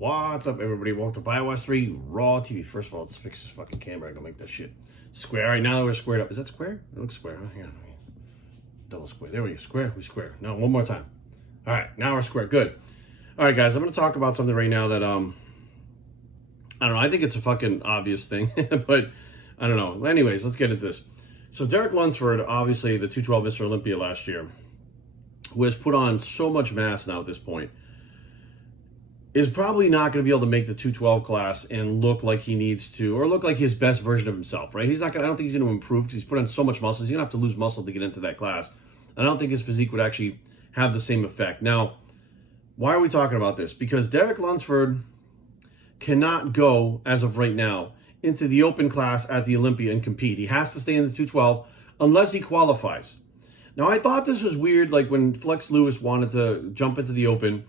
What's up, everybody? Welcome to BioWest 3 Raw TV. First of all, let's fix this fucking camera. I'm gonna make that shit square. All right, now that we're squared up. Is that square? It looks square, huh? Yeah. Double square. There we go. Square. We square. Now, one more time. All right, now we're square. Good. All right, guys, I'm gonna talk about something right now that, I don't know. I think it's a fucking obvious thing, but I don't know. Anyways, let's get into this. So, Derek Lunsford, obviously the 212 Mr. Olympia last year, who has put on so much mass now at this point, is probably not going to be able to make the 212 class and look like he needs to, or look like his best version of himself, right? He's not going to, I don't think he's going to improve because he's put on so much muscle. He's going to have to lose muscle to get into that class. I don't think his physique would actually have the same effect. Now, why are we talking about this? Because Derek Lunsford cannot go, as of right now, into the open class at the Olympia and compete. He has to stay in the 212 unless he qualifies. Now, I thought this was weird, like when Flex Lewis wanted to jump into the open,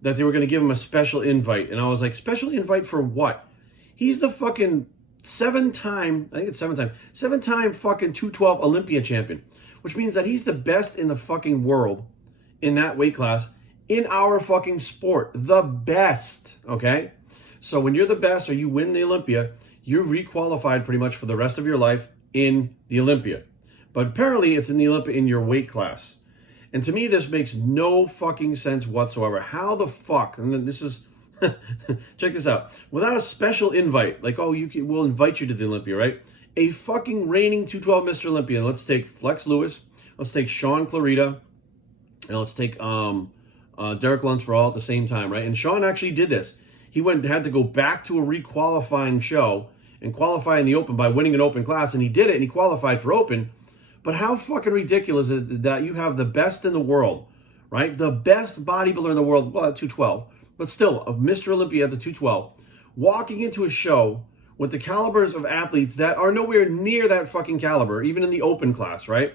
that they were going to give him a special invite. And I was like, special invite for what? He's the fucking seven-time fucking 212 Olympia champion, which means that he's the best in the fucking world in that weight class in our fucking sport. The best, okay? So when you're the best or you win the Olympia, you're requalified pretty much for the rest of your life in the Olympia. But apparently it's in the Olympia in your weight class. And to me, this makes no fucking sense whatsoever. How the fuck, and then this is, check this out. Without a special invite, like, oh, we'll invite you to the Olympia, right? A fucking reigning 212 Mr. Olympia. Let's take Flex Lewis, let's take Sean Clarita, and let's take Derek Lunsford all at the same time, right? And Sean actually did this. He had to go back to a requalifying show and qualify in the open by winning an open class, and he did it, and he qualified for open. But how fucking ridiculous is it that you have the best in the world, right? The best bodybuilder in the world, well, at 212, but still, of Mr. Olympia at the 212, walking into a show with the calibers of athletes that are nowhere near that fucking caliber, even in the open class, right?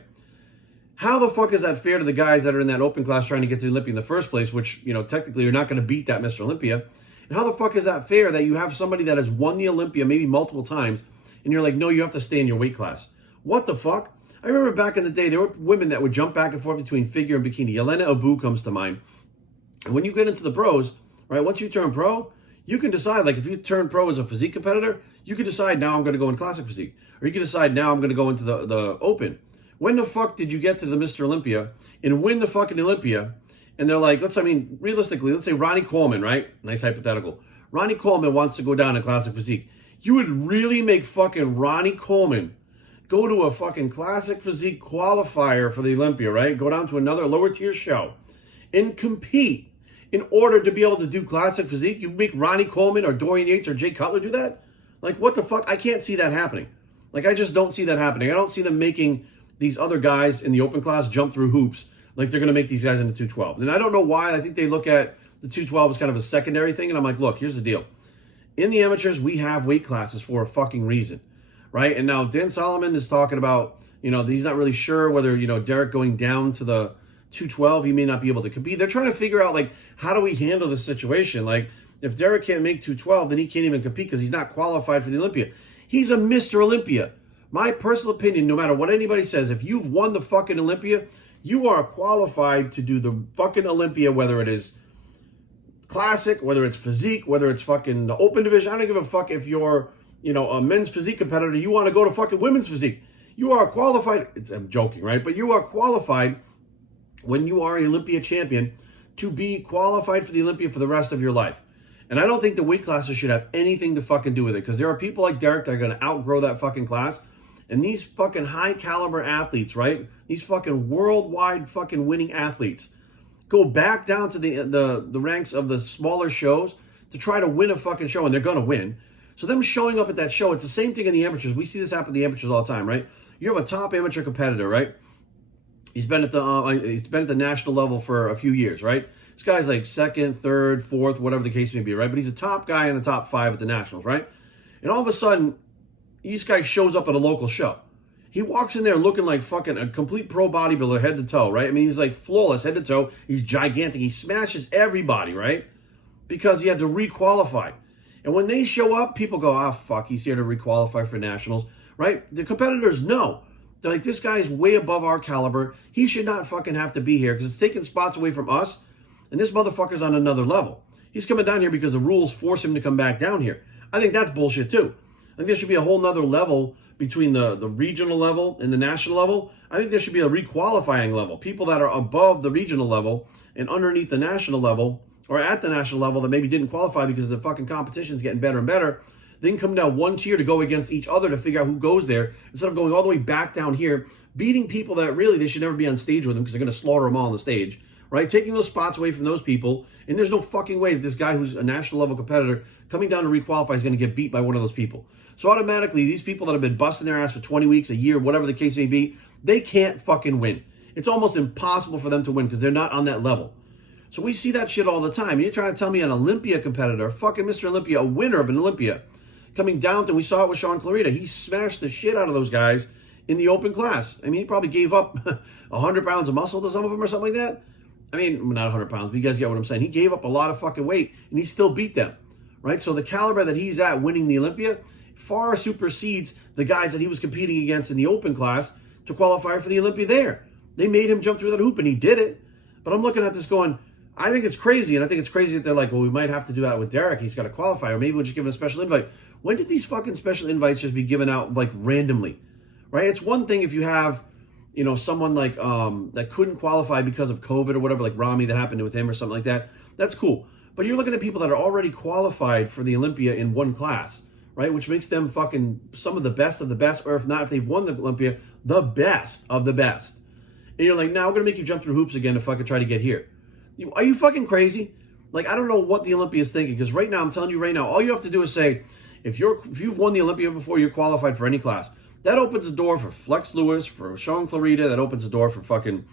How the fuck is that fair to the guys that are in that open class trying to get to the Olympia in the first place, which, you know, technically you're not going to beat that Mr. Olympia? And how the fuck is that fair that you have somebody that has won the Olympia maybe multiple times, and you're like, no, you have to stay in your weight class? What the fuck? I remember back in the day, there were women that would jump back and forth between figure and bikini. Yelena Abu comes to mind. And when you get into the pros, right, once you turn pro, you can decide, like if you turn pro as a physique competitor, you can decide now I'm going to go in classic physique. Or you can decide now I'm going to go into the open. When the fuck did you get to the Mr. Olympia and win the fucking Olympia? And they're like, realistically, let's say Ronnie Coleman, right? Nice hypothetical. Ronnie Coleman wants to go down in classic physique. You would really make fucking Ronnie Coleman go to a fucking classic physique qualifier for the Olympia, right? Go down to another lower tier show and compete in order to be able to do classic physique. You make Ronnie Coleman or Dorian Yates or Jay Cutler do that? Like, what the fuck? I can't see that happening. Like, I just don't see that happening. I don't see them making these other guys in the open class jump through hoops like they're going to make these guys into 212. And I don't know why. I think they look at the 212 as kind of a secondary thing. And I'm like, look, here's the deal. In the amateurs, we have weight classes for a fucking reason. Right? And now Dan Solomon is talking about, you know, he's not really sure whether, you know, Derek going down to the 212, he may not be able to compete. They're trying to figure out, like, how do we handle this situation? Like, if Derek can't make 212, then he can't even compete because he's not qualified for the Olympia. He's a Mr. Olympia. My personal opinion, no matter what anybody says, if you've won the fucking Olympia, you are qualified to do the fucking Olympia, whether it is classic, whether it's physique, whether it's fucking the open division. I don't give a fuck if you're, you know, a men's physique competitor, you want to go to fucking women's physique. You are qualified. I'm joking, right? But you are qualified when you are an Olympia champion to be qualified for the Olympia for the rest of your life. And I don't think the weight classes should have anything to fucking do with it because there are people like Derek that are going to outgrow that fucking class. And these fucking high caliber athletes, right? These fucking worldwide fucking winning athletes go back down to the ranks of the smaller shows to try to win a fucking show, and they're going to win. So them showing up at that show, it's the same thing in the amateurs. We see this happen in the amateurs all the time, right? You have a top amateur competitor, right? He's been at the national level for a few years, right? This guy's like second, third, fourth, whatever the case may be, right? But he's a top guy in the top 5 at the nationals, right? And all of a sudden, this guy shows up at a local show. He walks in there looking like fucking a complete pro bodybuilder head to toe, right? I mean, he's like flawless head to toe. He's gigantic. He smashes everybody, right? Because he had to requalify. And when they show up, people go, ah, fuck, he's here to requalify for nationals, right? The competitors know. They're like, this guy's way above our caliber. He should not fucking have to be here because it's taking spots away from us. And this motherfucker's on another level. He's coming down here because the rules force him to come back down here. I think that's bullshit too. I think there should be a whole nother level between the regional level and the national level. I think there should be a requalifying level. People that are above the regional level and underneath the national level, or at the national level that maybe didn't qualify because the fucking competition's getting better and better, they can come down one tier to go against each other to figure out who goes there instead of going all the way back down here, beating people that really they should never be on stage with them because they're going to slaughter them all on the stage, right? Taking those spots away from those people, and there's no fucking way that this guy who's a national level competitor coming down to requalify is going to get beat by one of those people. So automatically, these people that have been busting their ass for 20 weeks, a year, whatever the case may be, they can't fucking win. It's almost impossible for them to win because they're not on that level. So we see that shit all the time. And you're trying to tell me an Olympia competitor, fucking Mr. Olympia, a winner of an Olympia, coming down to, we saw it with Sean Clarita. He smashed the shit out of those guys in the open class. I mean, he probably gave up 100 pounds of muscle to some of them or something like that. I mean, not 100 pounds, but you guys get what I'm saying. He gave up a lot of fucking weight, and he still beat them, right? So the caliber that he's at winning the Olympia far supersedes the guys that he was competing against in the open class to qualify for the Olympia there. They made him jump through that hoop, and he did it. But I'm looking at this going, I think it's crazy, and I think it's crazy that they're like, well, we might have to do that with Derek. He's got to qualify, or maybe we'll just give him a special invite. When did these fucking special invites just be given out, like, randomly, right? It's one thing if you have, you know, someone like that couldn't qualify because of COVID or whatever, like Rami, that happened with him or something like that. That's cool. But you're looking at people that are already qualified for the Olympia in one class, right? Which makes them fucking some of the best, or if not, if they've won the Olympia, the best of the best. And you're like, now we're going to make you jump through hoops again to fucking try to get here. Are you fucking crazy? Like, I don't know what the Olympia is thinking, because right now, I'm telling you right now, all you have to do is say, if you've won the Olympia before, you're qualified for any class. That opens the door for Flex Lewis, for Sean Clarita. That opens the door for fucking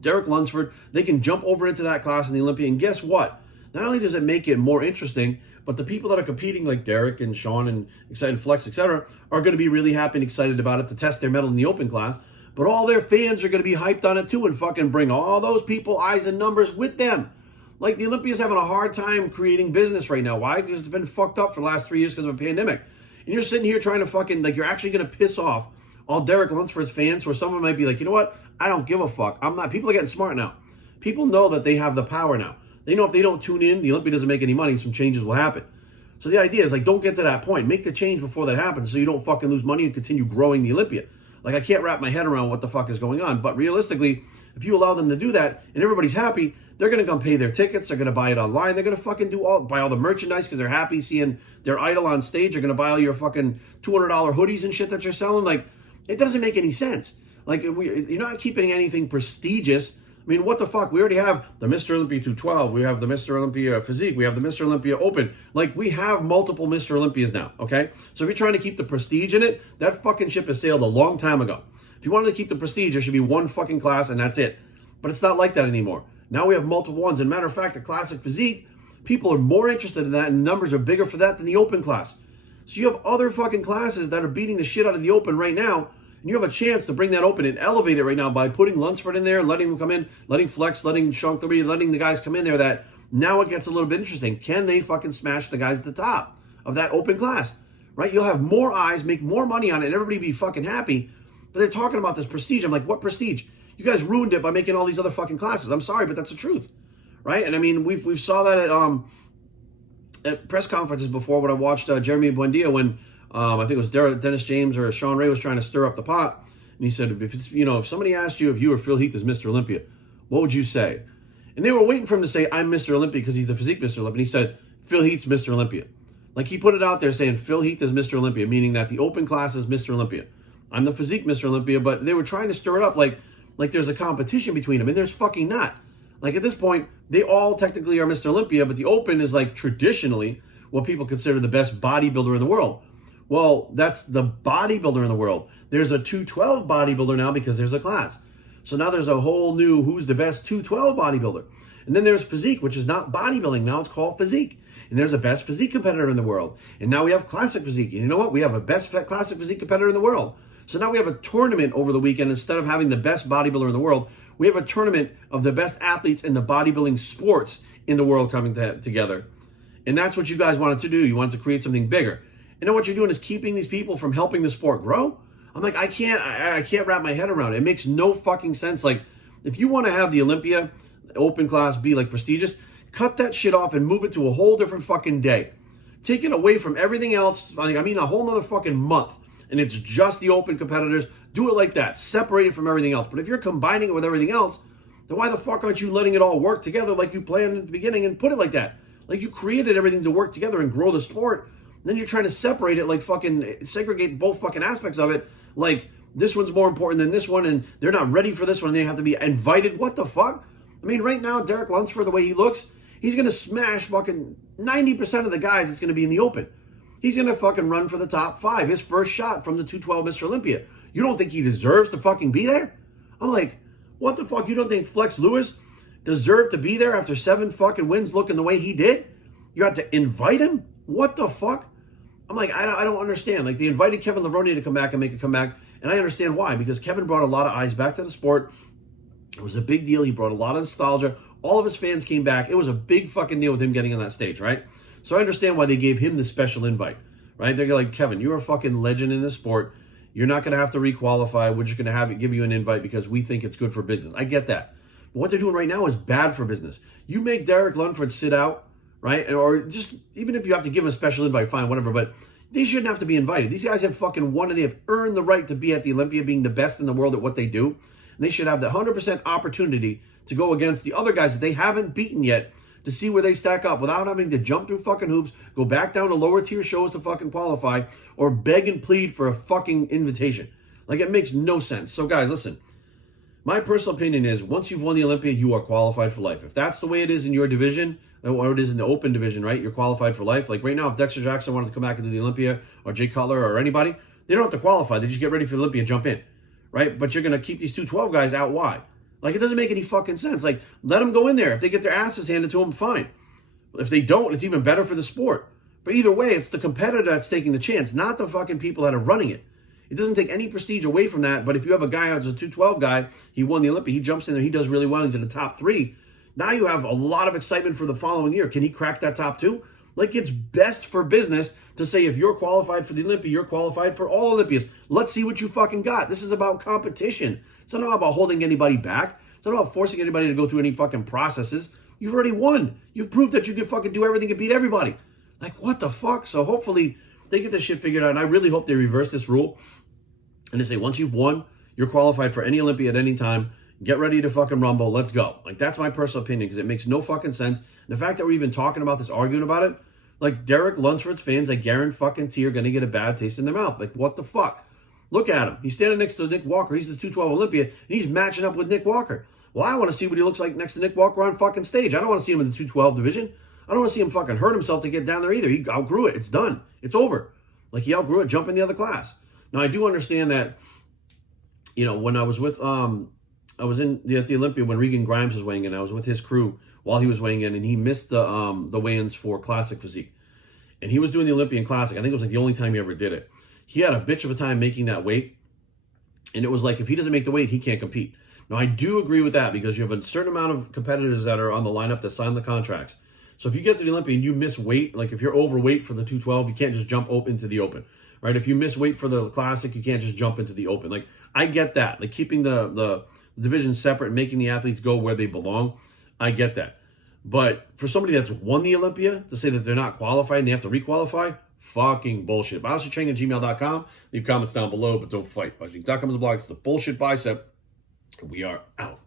Derek Lunsford. They can jump over into that class in the Olympia. And guess what? Not only does it make it more interesting, but the people that are competing, like Derek and Sean and Excited Flex, etc., are going to be really happy and excited about it to test their mettle in the open class. But all their fans are going to be hyped on it too and fucking bring all those people, eyes and numbers with them. Like, the Olympia's having a hard time creating business right now. Why? Because it's been fucked up for the last 3 years because of a pandemic. And you're sitting here trying to fucking, like, you're actually going to piss off all Derek Lunsford's fans, where someone might be like, you know what? I don't give a fuck. I'm not. People are getting smart now. People know that they have the power now. They know if they don't tune in, the Olympia doesn't make any money, some changes will happen. So the idea is, like, don't get to that point. Make the change before that happens so you don't fucking lose money and continue growing the Olympia. Like, I can't wrap my head around what the fuck is going on. But realistically, if you allow them to do that and everybody's happy, they're going to come pay their tickets. They're going to buy it online. They're going to fucking buy all the merchandise because they're happy seeing their idol on stage. They're going to buy all your fucking $200 hoodies and shit that you're selling. Like, it doesn't make any sense. Like, you're not keeping anything prestigious. I mean, what the fuck? We already have the Mr. Olympia 212. We have the Mr. Olympia Physique. We have the Mr. Olympia Open. Like, we have multiple Mr. Olympias now, okay? So if you're trying to keep the prestige in it, that fucking ship has sailed a long time ago. If you wanted to keep the prestige, there should be one fucking class and that's it. But it's not like that anymore. Now we have multiple ones. And matter of fact, the Classic Physique, people are more interested in that and numbers are bigger for that than the Open class. So you have other fucking classes that are beating the shit out of the Open right now. And you have a chance to bring that Open and elevate it right now by putting Lunsford in there, letting him come in, letting Flex, letting Sean Clarita, letting the guys come in there, that now it gets a little bit interesting. Can they fucking smash the guys at the top of that Open class? Right? You'll have more eyes, make more money on it, and everybody be fucking happy. But they're talking about this prestige. I'm like, what prestige? You guys ruined it by making all these other fucking classes. I'm sorry, but that's the truth. Right? And I mean, we've saw that at press conferences before when I watched Jeremy Buendia when I think it was Dennis James or Sean Ray was trying to stir up the pot. And he said, if somebody asked you if you or Phil Heath is Mr. Olympia, what would you say? And they were waiting for him to say, I'm Mr. Olympia because he's the physique Mr. Olympia. And he said, Phil Heath's Mr. Olympia. Like, he put it out there saying Phil Heath is Mr. Olympia, meaning that the open class is Mr. Olympia. I'm the physique Mr. Olympia, but they were trying to stir it up like there's a competition between them, and there's fucking not. Like, at this point, they all technically are Mr. Olympia, but the open is, like, traditionally what people consider the best bodybuilder in the world. Well, that's the bodybuilder in the world. There's a 212 bodybuilder now because there's a class. So now there's a whole new who's the best 212 bodybuilder. And then there's physique, which is not bodybuilding. Now it's called physique. And there's a best physique competitor in the world. And now we have classic physique. And you know what? We have a best classic physique competitor in the world. So now we have a tournament over the weekend. Instead of having the best bodybuilder in the world, we have a tournament of the best athletes in the bodybuilding sports in the world coming together. And that's what you guys wanted to do. You wanted to create something bigger. You know what you're doing is keeping these people from helping the sport grow. I'm like, I can't wrap my head around it. It makes no fucking sense. Like, if you want to have the Olympia open class be like prestigious, Cut that shit off and move it to a whole different fucking day. Take it away from everything else. I mean, a whole nother fucking month. And it's just the open competitors. Do it like that. Separate it from everything else. But if you're combining it with everything else, then why the fuck aren't you letting it all work together like you planned at the beginning and put it like that? Like you created everything to work together and grow the sport. Then you're trying to separate it, like fucking segregate both fucking aspects of it. Like this one's more important than this one and they're not ready for this one and they have to be invited. What the fuck? I mean, right now, Derek Lunsford, the way he looks, he's going to smash fucking 90% of the guys that's going to be in the open. He's going to fucking run for the top 5. His first shot from the 212 Mr. Olympia. You don't think he deserves to fucking be there? I'm like, what the fuck? You don't think Flex Lewis deserved to be there after 7 fucking wins looking the way he did? You have to invite him? What the fuck? I'm like, I don't understand. Like, they invited Kevin Levrone to come back and make a comeback, and I understand why. Because Kevin brought a lot of eyes back to the sport. It was a big deal. He brought a lot of nostalgia. All of his fans came back. It was a big fucking deal with him getting on that stage, right? So I understand why they gave him the special invite, right? They're like, Kevin, you're a fucking legend in this sport. You're not going to have to requalify. We're just going to give you an invite because we think it's good for business. I get that. But what they're doing right now is bad for business. You make Derek Lunsford sit out, right? Or just, even if you have to give him a special invite, fine, whatever. But they shouldn't have to be invited. These guys have fucking won and they have earned the right to be at the Olympia, being the best in the world at what they do. And they should have the 100% opportunity to go against the other guys that they haven't beaten yet to see where they stack up without having to jump through fucking hoops, go back down to lower tier shows to fucking qualify, or beg and plead for a fucking invitation. Like, it makes no sense. So guys, listen, my personal opinion is once you've won the Olympia, you are qualified for life. If that's the way it is in your division, or it is in the open division, right, you're qualified for life. Like right now, if Dexter Jackson wanted to come back into the Olympia, or Jay Cutler, or anybody, they don't have to qualify. They just get ready for the Olympia and jump in, right? But you're going to keep these 212 guys out. Why? Like, it doesn't make any fucking sense. Like, let them go in there. If they get their asses handed to them, fine. If they don't, it's even better for the sport. But either way, it's the competitor that's taking the chance, not the fucking people that are running it. It doesn't take any prestige away from that. But if you have a guy who's a 212 guy, he won the Olympia, he jumps in there, he does really well, he's in the top 3. Now you have a lot of excitement for the following year. Can he crack that top 2? Like, it's best for business to say if you're qualified for the Olympia, you're qualified for all Olympias. Let's see what you fucking got. This is about competition. It's not about holding anybody back. It's not about forcing anybody to go through any fucking processes. You've already won. You've proved that you can fucking do everything and beat everybody. Like, what the fuck? So hopefully they get this shit figured out. And I really hope they reverse this rule. And they say, once you've won, you're qualified for any Olympia at any time. Get ready to fucking rumble. Let's go. Like, that's my personal opinion because it makes no fucking sense. And the fact that we're even talking about this, arguing about it, like, Derek Lunsford's fans, I guarantee are going to get a bad taste in their mouth. Like, what the fuck? Look at him. He's standing next to Nick Walker. He's the 212 Olympia, and he's matching up with Nick Walker. Well, I want to see what he looks like next to Nick Walker on fucking stage. I don't want to see him in the 212 division. I don't want to see him fucking hurt himself to get down there either. He outgrew it. It's done. It's over. Like, he outgrew it. Jump in the other class. Now, I do understand that, you know, when I was with, I was at the Olympia when Regan Grimes was weighing in. I was with his crew while he was weighing in, and he missed the weigh-ins for Classic Physique. And he was doing the Olympian Classic. I think it was like the only time he ever did it. He had a bitch of a time making that weight. And it was like, if he doesn't make the weight, he can't compete. Now, I do agree with that because you have a certain amount of competitors that are on the lineup that sign the contracts. So if you get to the Olympia and you miss weight, like if you're overweight for the 212, you can't just jump into the open, right? If you miss weight for the Classic, you can't just jump into the open. Like, I get that. Like, keeping the divisions separate and making the athletes go where they belong, I get that. But for somebody that's won the Olympia to say that they're not qualified and they have to requalify, fucking bullshit. BioshockTraining@gmail.com. Leave comments down below, but don't fight. BioshockTraining.com is a blog. It's the bullshit bicep. We are out.